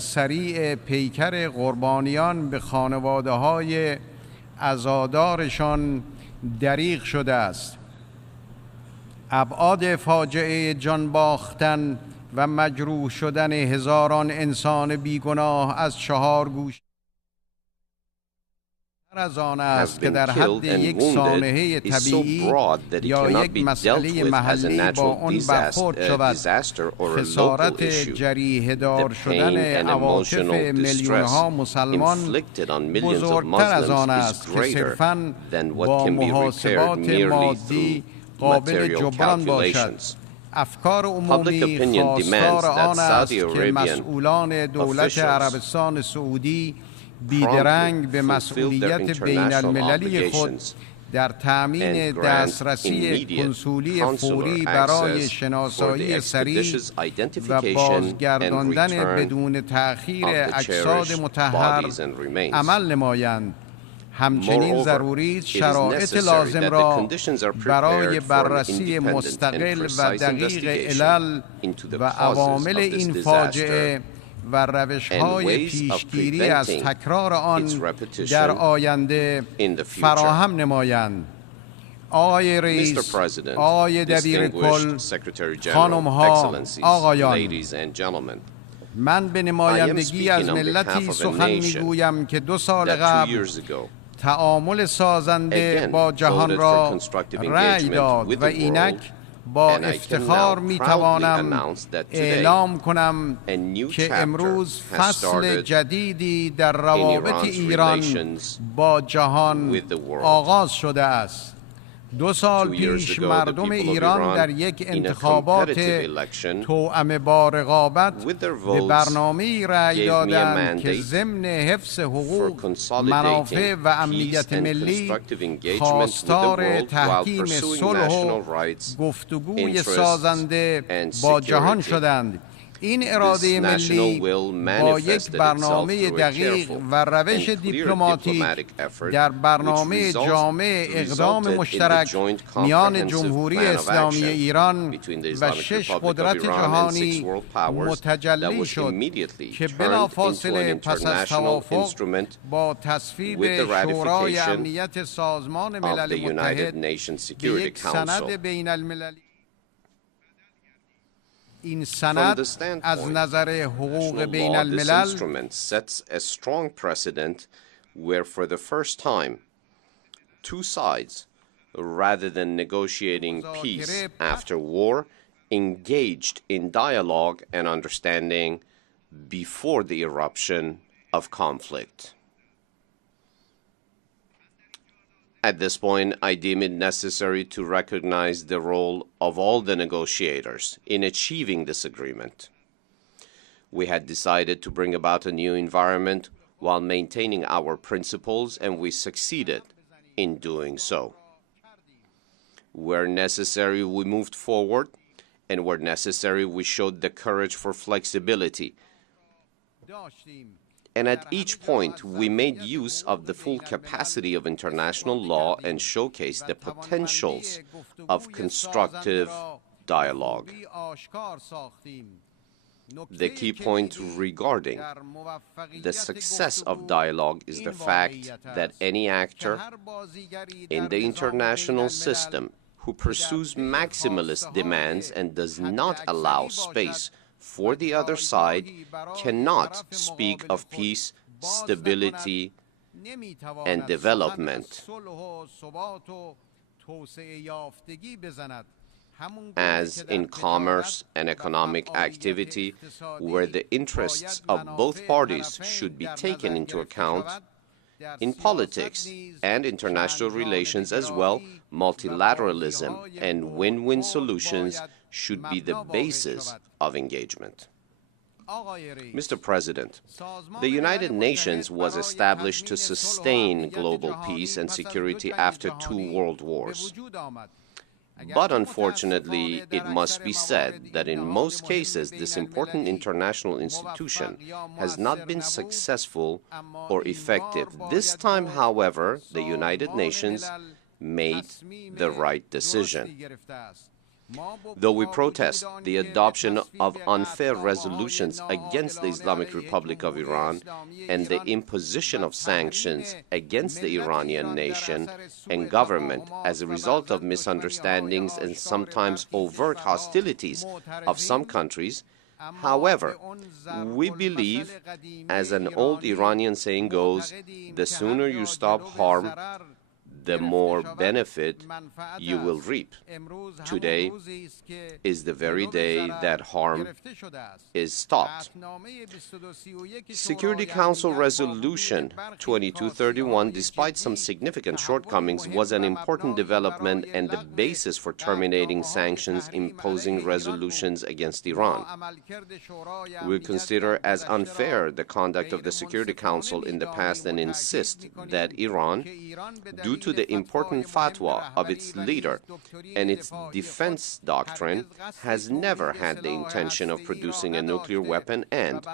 سریع پیکر قربانیان به خانواده‌های عزادارشان دریغ شده است. ابعاد فاجعه جان باختن و مجروح شدن هزاران انسان بیگناه از 4 گوشه از آن است که در حد یک سانحه طبیعی یا یک مسئله محلی با آن برخورد شود. خسارت جریحه دار شدن عواطف میلیون‌ها مسلمان بزرگتر از آن است که صرفاً با محاسبات مادی قابل جبران باشد. افکار عمومی خواستار آن است که مسئولان دولت عربستان سعودی بیدرنگ به مسئولیت بین المللی خود در تأمین دسترسی کنسولی فوری برای شناسایی سریع و بازگرداندن بدون تأخیر اجساد مطهر عمل نمایند. همچنین ضروری است شرایط لازم را برای بررسی مستقل و دقیق علل و عوامل این فاجعه و روش‌های پیشگیری از تکرار آن در آینده فراهم نمایند. آقای رئیس، آقای دبیر کل، خانم‌ها، آقایان، من به نمایندگی از ملتی سخن می‌گویم که 2 سال قبل تعامل سازنده با جهان را رأی داد و اینک با افتخار میتوانم اعلام کنم که امروز فصل جدیدی در روابط ایران با جهان آغاز شده است. 2 سال پیش مردم ایران در یک انتخابات توأم با رقابت به برنامه‌ای رأی دادند که ضمن حفظ حقوق، منافع و امنیت ملی خواستار تحکیم صلح و گفتگوی سازنده با جهان شدند. این اراده ملی با یک برنامه دقیق و روش دیپلماتیک در برنامه جامع اقدام مشترک میان جمهوری اسلامی ایران و 6 قدرت جهانی متجلی شد که بلافاصله پس از توافق با تصویب شورای امنیت سازمان ملل متحد به یک سند بین المللی. این سند از نظر حقوق بین الملل sets a strong precedent where for the first time 2 sides, rather than negotiating peace after war, engaged in dialogue and understanding before the eruption of conflict. At this point, I deem it necessary to recognize the role of all the negotiators in achieving this agreement. We had decided to bring about a new environment while maintaining our principles, and we succeeded in doing so. Where necessary, we moved forward, and where necessary, we showed the courage for flexibility. And at each point, we made use of the full capacity of international law and showcased the potentials of constructive dialogue. The key point regarding the success of dialogue is the fact that any actor in the international system who pursues maximalist demands and does not allow space for the other side cannot speak of peace, stability, and development. As in commerce and economic activity, where the interests of both parties should be taken into account, in politics and international relations as well, multilateralism and win-win solutions should be the basis of engagement. Mr. President, the United Nations was established to sustain global peace and security after 2 world wars. But unfortunately, it must be said that in most cases, this important international institution has not been successful or effective. This time, however, the United Nations made the right decision. Though we protest the adoption of unfair resolutions against the Islamic Republic of Iran and the imposition of sanctions against the Iranian nation and government as a result of misunderstandings and sometimes overt hostilities of some countries, however, we believe, as an old Iranian saying goes, the sooner you stop harm, the more benefit you will reap. Today is the very day that harm is stopped. Security Council Resolution 2231, despite some significant shortcomings, was an important development and the basis for terminating sanctions imposing resolutions against Iran. We consider as unfair the conduct of the Security Council in the past and insist that Iran, due to the important fatwa of its leader and its defense doctrine, has never had the intention of producing a nuclear weapon and,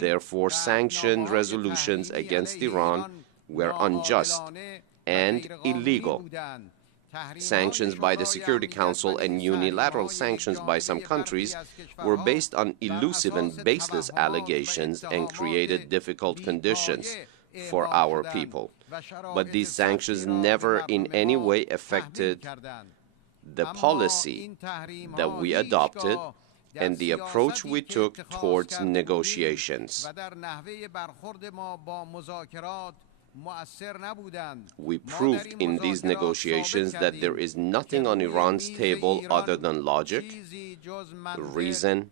therefore, sanctioned resolutions against Iran were unjust and illegal. Sanctions by the Security Council and unilateral sanctions by some countries were based on elusive and baseless allegations and created difficult conditions for our people. But these sanctions never in any way affected the policy that we adopted and the approach we took towards negotiations. We proved in these negotiations that there is nothing on Iran's table other than logic, reason,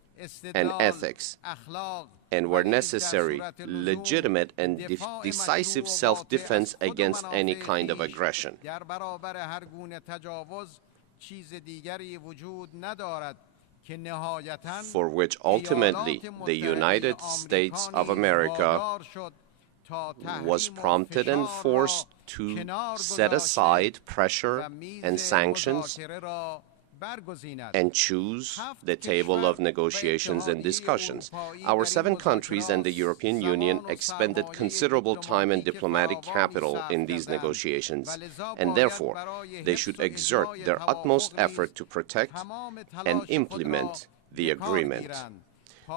and ethics, and where necessary, legitimate and decisive self-defense against any kind of aggression. For which ultimately the United States of America was prompted and forced to set aside pressure and sanctions and choose the table of negotiations and discussions. Our 7 countries and the European Union expended considerable time and diplomatic capital in these negotiations, and therefore they should exert their utmost effort to protect and implement the agreement.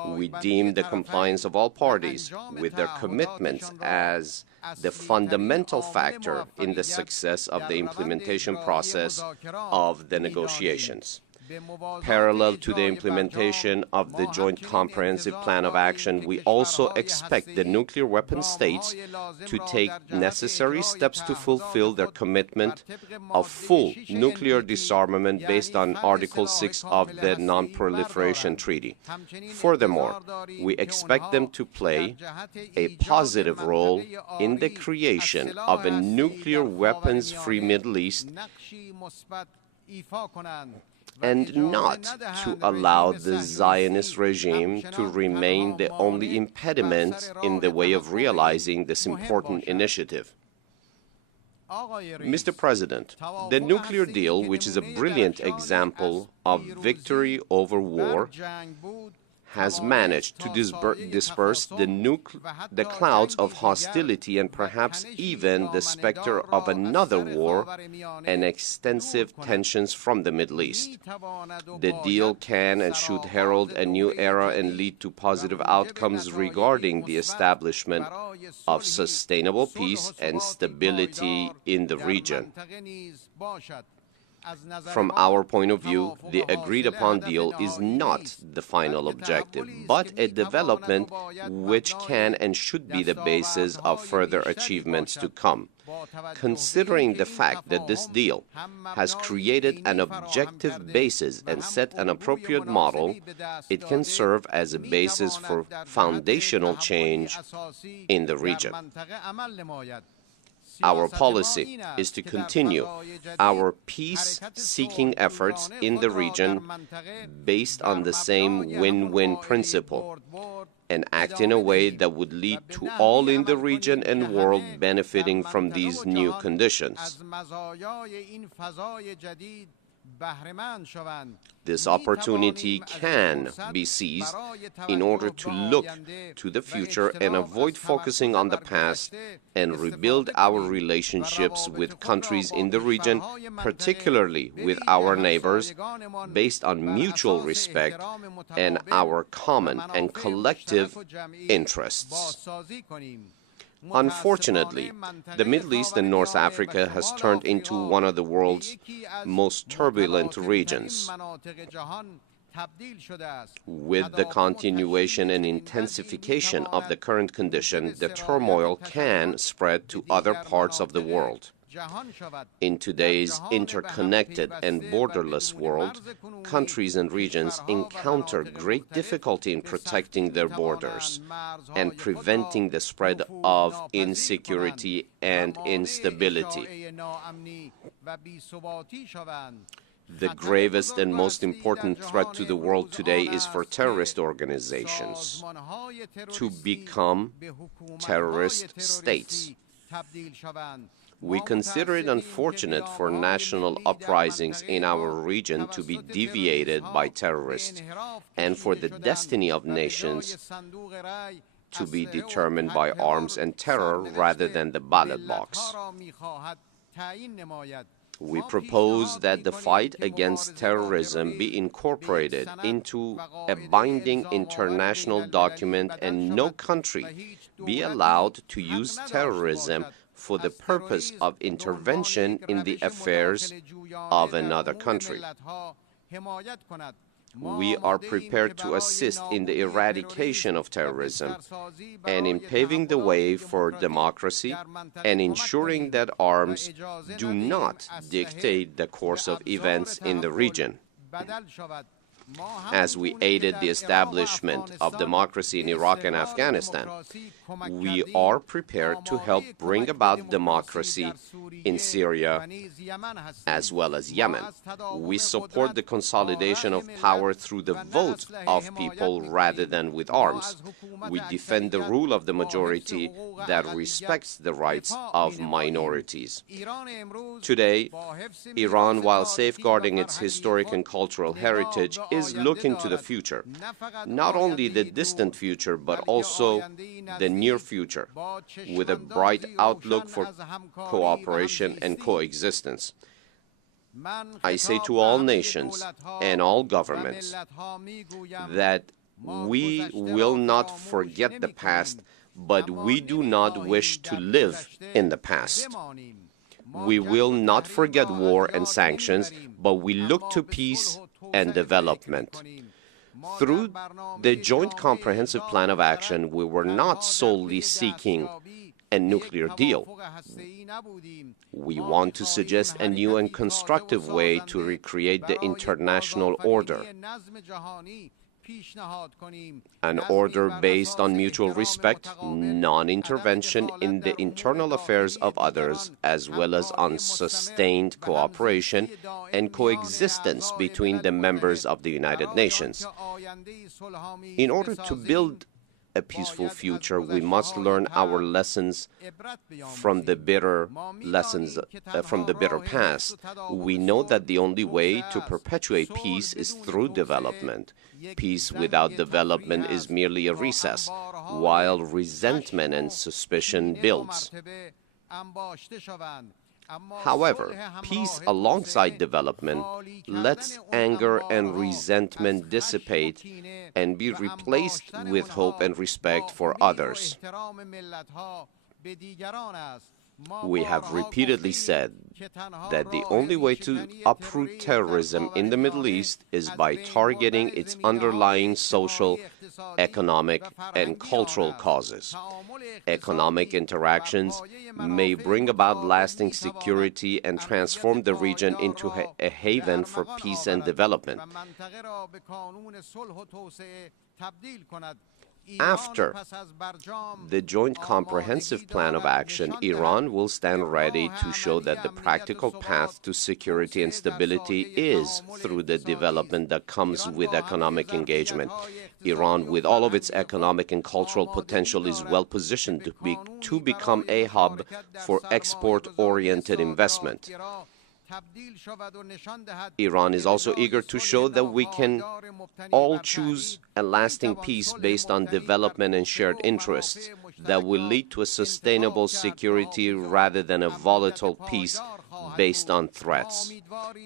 We deem the compliance of all parties with their commitments as the fundamental factor in the success of the implementation process of the negotiations. Parallel to the implementation of the Joint Comprehensive Plan of Action, we also expect the nuclear weapon states to take necessary steps to fulfill their commitment of full nuclear disarmament based on Article 6 of the Non-Proliferation Treaty. Furthermore, we expect them to play a positive role in the creation of a nuclear weapons-free Middle East and not to allow the Zionist regime to remain the only impediment in the way of realizing this important initiative. Mr. President, the nuclear deal, which is a brilliant example of victory over war, has managed to disperse the clouds of hostility and perhaps even the specter of another war and extensive tensions from the Middle East. The deal can and should herald a new era and lead to positive outcomes regarding the establishment of sustainable peace and stability in the region. From our point of view, the agreed-upon deal is not the final objective, but a development which can and should be the basis of further achievements to come. Considering the fact that this deal has created an objective basis and set an appropriate model, it can serve as a basis for foundational change in the region. Our policy is to continue our peace-seeking efforts in the region based on the same win-win principle and act in a way that would lead to all in the region and world benefiting from these new conditions. This opportunity can be seized in order to look to the future and avoid focusing on the past and rebuild our relationships with countries in the region, particularly with our neighbors, based on mutual respect and our common and collective interests. Unfortunately, the Middle East and North Africa has turned into one of the world's most turbulent regions. With the continuation and intensification of the current condition, the turmoil can spread to other parts of the world. In today's interconnected and borderless world, countries and regions encounter great difficulty in protecting their borders and preventing the spread of insecurity and instability. The gravest and most important threat to the world today is for terrorist organizations to become terrorist states. We consider it unfortunate for national uprisings in our region to be deviated by terrorists and for the destiny of nations to be determined by arms and terror rather than the ballot box. We propose that the fight against terrorism be incorporated into a binding international document and no country be allowed to use terrorism for the purpose of intervention in the affairs of another country. We are prepared to assist in the eradication of terrorism and in paving the way for democracy and ensuring that arms do not dictate the course of events in the region. As we aided the establishment of democracy in Iraq and Afghanistan, we are prepared to help bring about democracy in Syria as well as Yemen. We support the consolidation of power through the vote of people rather than with arms. We defend the rule of the majority that respects the rights of minorities. Today, Iran, while safeguarding its historic and cultural heritage, is looking to the future, not only the distant future, but also the near future, with a bright outlook for cooperation and coexistence. I say to all nations and all governments that we will not forget the past, but we do not wish to live in the past. We will not forget war and sanctions, but we look to peace and development. Through the Joint Comprehensive Plan of Action, we were not solely seeking a nuclear deal. We want to suggest a new and constructive way to recreate the international order. An order based on mutual respect, non-intervention in the internal affairs of others, as well as on sustained cooperation and coexistence between the members of the United Nations. In order to build a peaceful future, we must learn our lessons from the bitter past. We know that the only way to perpetuate peace is through development. Peace without development is merely a recess, while resentment and suspicion builds. However, peace alongside development lets anger and resentment dissipate and be replaced with hope and respect for others. We have repeatedly said that the only way to uproot terrorism in the Middle East is by targeting its underlying social, economic, and cultural causes. Economic interactions may bring about lasting security and transform the region into a haven for peace and development. After the Joint Comprehensive Plan of Action, Iran will stand ready to show that the practical path to security and stability is through the development that comes with economic engagement. Iran, with all of its economic and cultural potential, is well positioned to become a hub for export-oriented investment. Iran is also eager to show that we can all choose a lasting peace based on development and shared interests that will lead to a sustainable security rather than a volatile peace based on threats.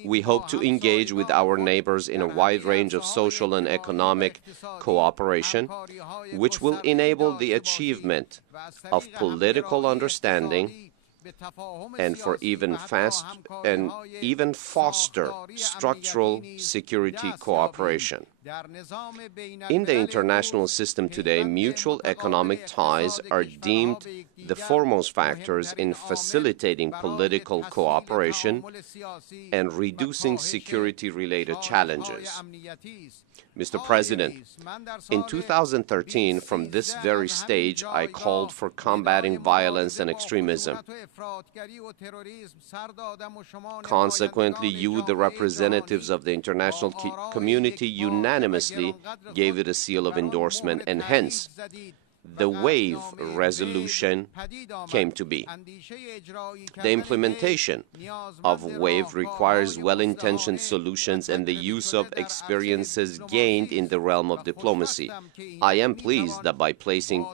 We hope to engage with our neighbors in a wide range of social and economic cooperation, which will enable the achievement of political understanding and for even foster structural security cooperation. In the international system today, mutual economic ties are deemed the foremost factors in facilitating political cooperation and reducing security-related challenges. Mr. President, in 2013, from this very stage, I called for combating violence and extremism. Consequently, you, the representatives of the international community, unanimously gave it a seal of endorsement, and hence, the WAVE resolution came to be. The implementation of WAVE requires well-intentioned solutions and the use of experiences gained in the realm of diplomacy. I am pleased that by placing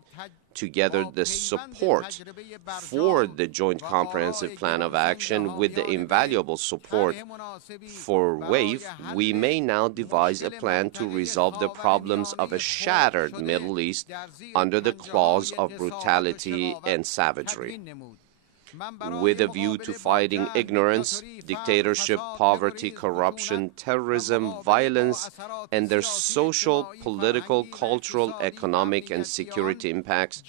together the support for the Joint Comprehensive Plan of Action with the invaluable support for WAVE, we may now devise a plan to resolve the problems of a shattered Middle East under the clause of brutality and savagery, with a view to fighting ignorance, dictatorship, poverty, corruption, terrorism, violence, and their social, political, cultural, economic, and security impacts.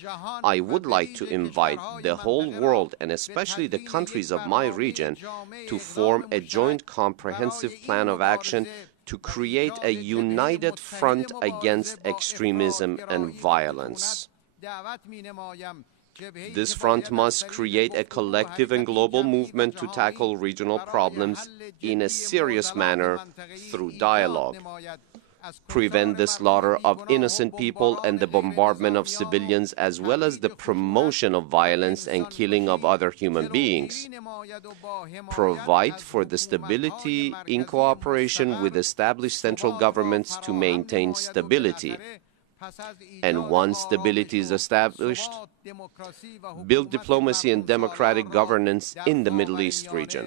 I would like to invite the whole world, and especially the countries of my region, to form a joint comprehensive plan of action to create a united front against extremism and violence. This front must create a collective and global movement to tackle regional problems in a serious manner through dialogue, prevent the slaughter of innocent people and the bombardment of civilians, as well as the promotion of violence and killing of other human beings, provide for the stability in cooperation with established central governments to maintain stability, and once stability is established, build diplomacy and democratic governance in the Middle East region.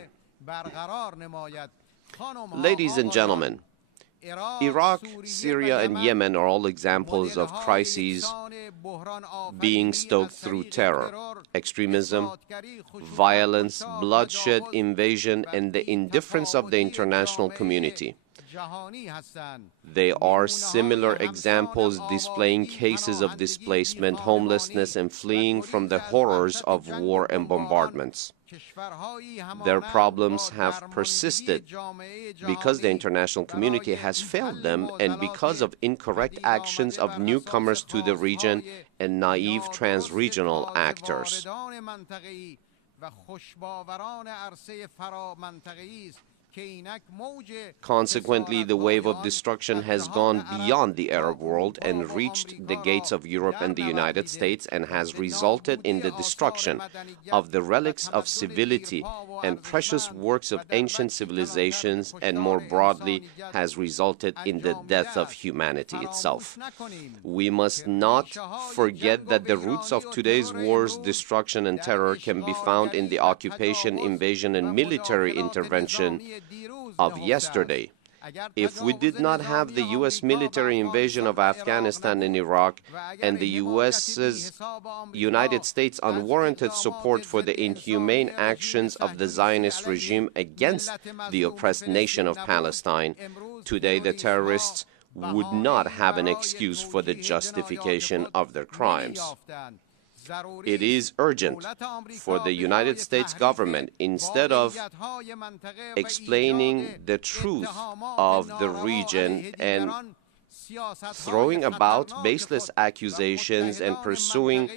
Ladies and gentlemen, Iraq, Syria, and Yemen are all examples of crises being stoked through terror, extremism, violence, bloodshed, invasion, and the indifference of the international community. They are similar examples displaying cases of displacement, homelessness, and fleeing from the horrors of war and bombardments. Their problems have persisted because the international community has failed them and because of incorrect actions of newcomers to the region and naive trans-regional actors. Consequently, the wave of destruction has gone beyond the Arab world and reached the gates of Europe and the United States, and has resulted in the destruction of the relics of civility and precious works of ancient civilizations, and more broadly has resulted in the death of humanity itself. We must not forget that the roots of today's wars, destruction, and terror can be found in the occupation, invasion, and military intervention of yesterday. If we did not have the U.S. military invasion of Afghanistan and Iraq, and the United States' unwarranted support for the inhumane actions of the Zionist regime against the oppressed nation of Palestine, today the terrorists would not have an excuse for the justification of their crimes. It is urgent for the United States government, instead of explaining the truth of the region and throwing about baseless accusations and pursuing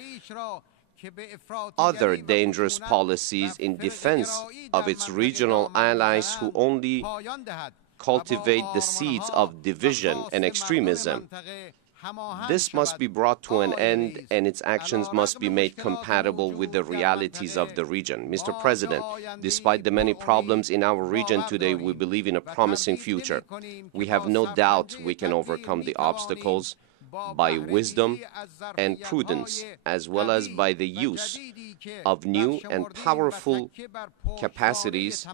other dangerous policies in defense of its regional allies who only cultivate the seeds of division and extremism, This must be brought to an end, and its actions must be made compatible with the realities of the region. Mr. President, despite the many problems in our region today, we believe in a promising future. We have no doubt we can overcome the obstacles by wisdom and prudence, as well as by the use of new and powerful capacities,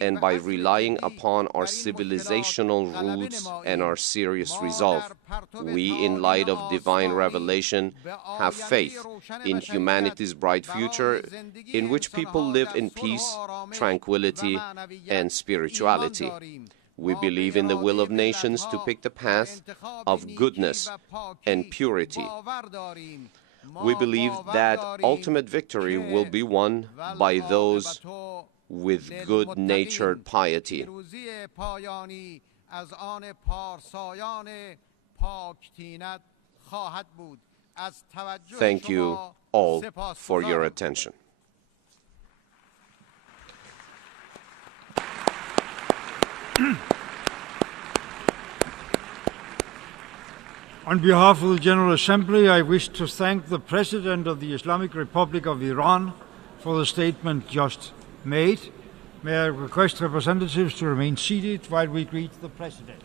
and by relying upon our civilizational roots and our serious resolve. We, in light of divine revelation, have faith in humanity's bright future, in which people live in peace, tranquility, and spirituality. We believe in the will of nations to pick the path of goodness and purity. We believe that ultimate victory will be won by those with good-natured piety. Thank you all for your attention. On behalf of the General Assembly, I wish to thank the President of the Islamic Republic of Iran for the statement just made. May I request representatives to remain seated while we greet the President.